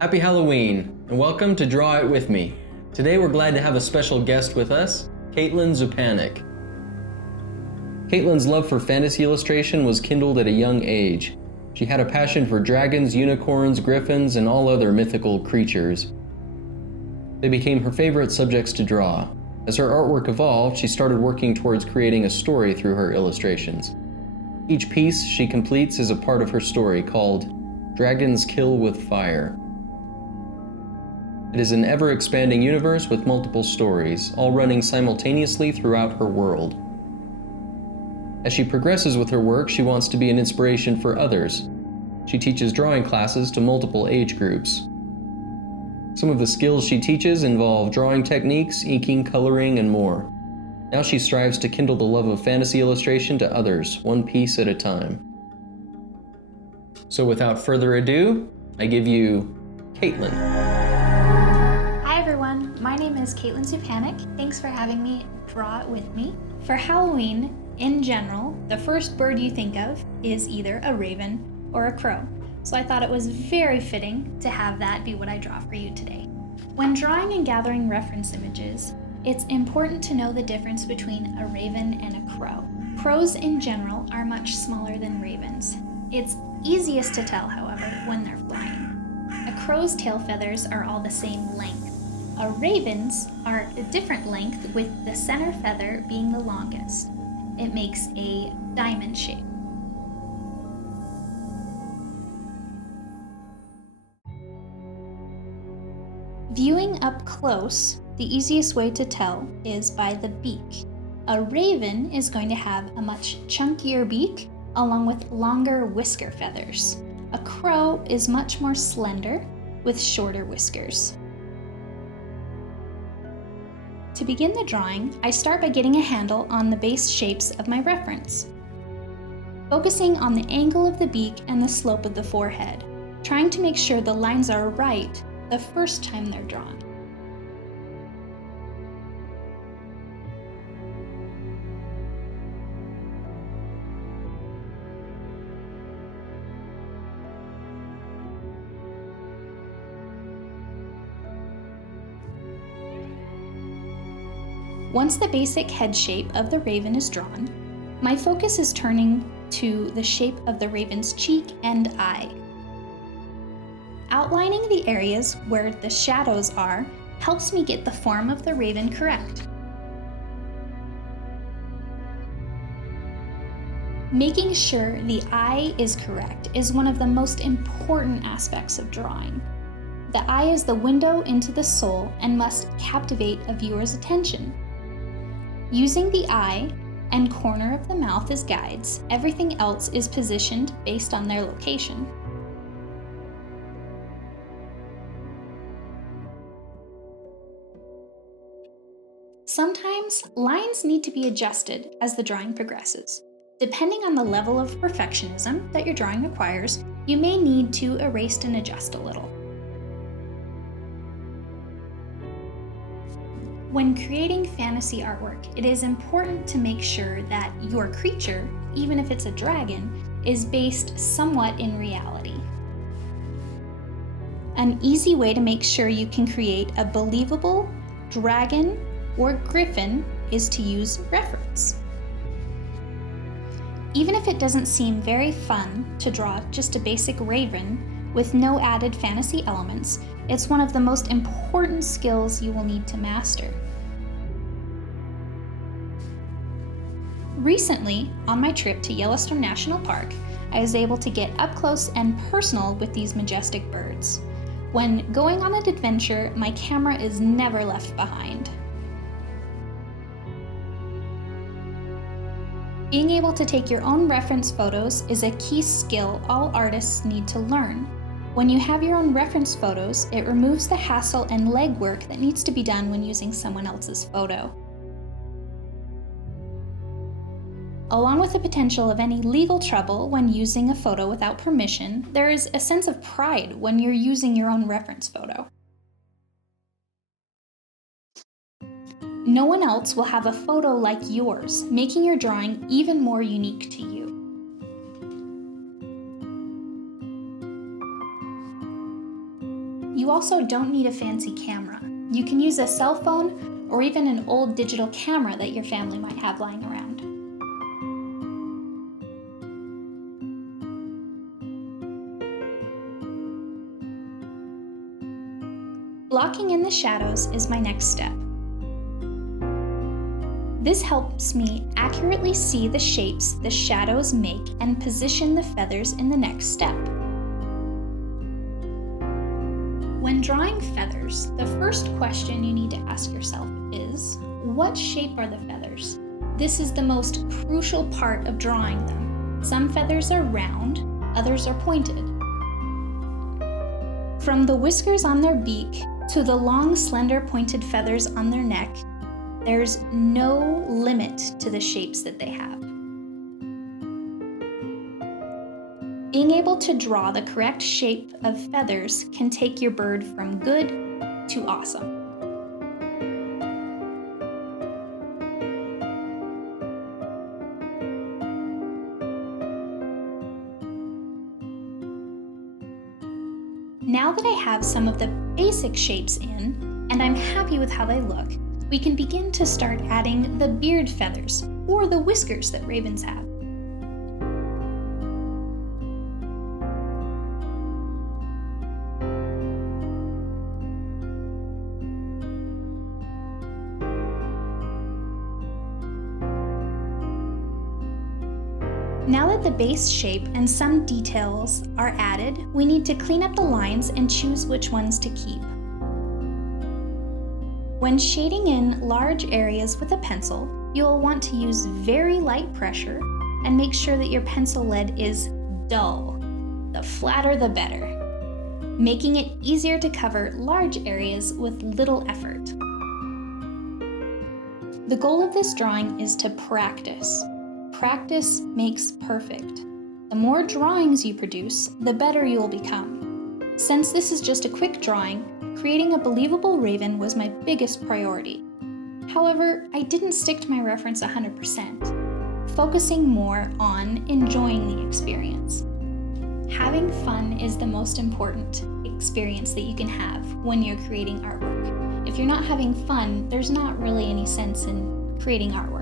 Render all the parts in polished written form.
Happy Halloween, and welcome to Draw It With Me. Today we're glad to have a special guest with us, Kaitlund Zupanic. Kaitlund's love for fantasy illustration was kindled at a young age. She had a passion for dragons, unicorns, griffins, and all other mythical creatures. They became her favorite subjects to draw. As her artwork evolved, she started working towards creating a story through her illustrations. Each piece she completes is a part of her story called Dragons Kill with Fire. It is an ever-expanding universe with multiple stories, all running simultaneously throughout her world. As she progresses with her work, she wants to be an inspiration for others. She teaches drawing classes to multiple age groups. Some of the skills she teaches involve drawing techniques, inking, coloring, and more. Now she strives to kindle the love of fantasy illustration to others, one piece at a time. So without further ado, I give you Kaitlund. Hi everyone, my name is Kaitlund Zupanic. Thanks for having me draw it with me. For Halloween, in general, the first bird you think of is either a raven or a crow. So I thought it was very fitting to have that be what I draw for you today. When drawing and gathering reference images, it's important to know the difference between a raven and a crow. Crows in general are much smaller than ravens. It's easiest to tell, however, when they're flying. A crow's tail feathers are all the same length. A raven's are a different length, with the center feather being the longest. It makes a diamond shape. Viewing up close, the easiest way to tell is by the beak. A raven is going to have a much chunkier beak along with longer whisker feathers. A crow is much more slender with shorter whiskers. To begin the drawing, I start by getting a handle on the base shapes of my reference, focusing on the angle of the beak and the slope of the forehead, trying to make sure the lines are right the first time they're drawn. Once the basic head shape of the raven is drawn, my focus is turning to the shape of the raven's cheek and eye. Outlining the areas where the shadows are helps me get the form of the raven correct. Making sure the eye is correct is one of the most important aspects of drawing. The eye is the window into the soul and must captivate a viewer's attention. Using the eye and corner of the mouth as guides, everything else is positioned based on their location. Sometimes lines need to be adjusted as the drawing progresses. Depending on the level of perfectionism that your drawing requires, you may need to erase and adjust a little. When creating fantasy artwork, it is important to make sure that your creature, even if it's a dragon, is based somewhat in reality. An easy way to make sure you can create a believable dragon or griffin is to use reference. Even if it doesn't seem very fun to draw just a basic raven with no added fantasy elements, it's one of the most important skills you will need to master. Recently, on my trip to Yellowstone National Park, I was able to get up close and personal with these majestic birds. When going on an adventure, my camera is never left behind. Being able to take your own reference photos is a key skill all artists need to learn. When you have your own reference photos, it removes the hassle and legwork that needs to be done when using someone else's photo. Along with the potential of any legal trouble when using a photo without permission, there is a sense of pride when you're using your own reference photo. No one else will have a photo like yours, making your drawing even more unique to you. You also don't need a fancy camera. You can use a cell phone or even an old digital camera that your family might have lying around. Blocking in the shadows is my next step. This helps me accurately see the shapes the shadows make and position the feathers in the next step. When drawing feathers, the first question you need to ask yourself is, what shape are the feathers? This is the most crucial part of drawing them. Some feathers are round, others are pointed. From the whiskers on their beak to the long, slender, pointed feathers on their neck, there's no limit to the shapes that they have. Being able to draw the correct shape of feathers can take your bird from good to awesome. Now that I have some of the basic shapes in, and I'm happy with how they look, we can begin to start adding the beard feathers, or the whiskers that ravens have. Now that the base shape and some details are added, we need to clean up the lines and choose which ones to keep. When shading in large areas with a pencil, you'll want to use very light pressure and make sure that your pencil lead is dull. The flatter the better, making it easier to cover large areas with little effort. The goal of this drawing is to practice. Practice makes perfect. The more drawings you produce, the better you will become. Since this is just a quick drawing, creating a believable raven was my biggest priority. However, I didn't stick to my reference 100%, focusing more on enjoying the experience. Having fun is the most important experience that you can have when you're creating artwork. If you're not having fun, there's not really any sense in creating artwork.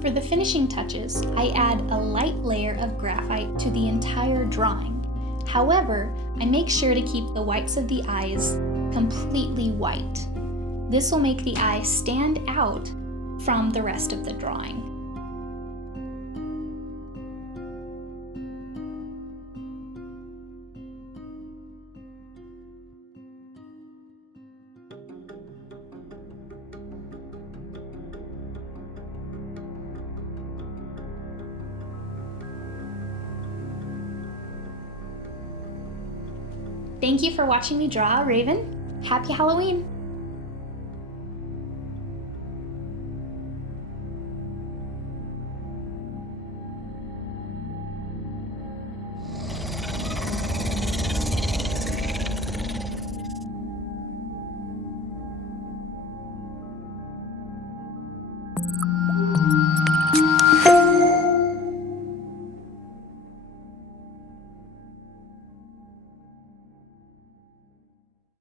For the finishing touches, I add a light layer of graphite to the entire drawing. However, I make sure to keep the whites of the eyes completely white. This will make the eye stand out from the rest of the drawing. Thank you for watching me draw a raven. Happy Halloween!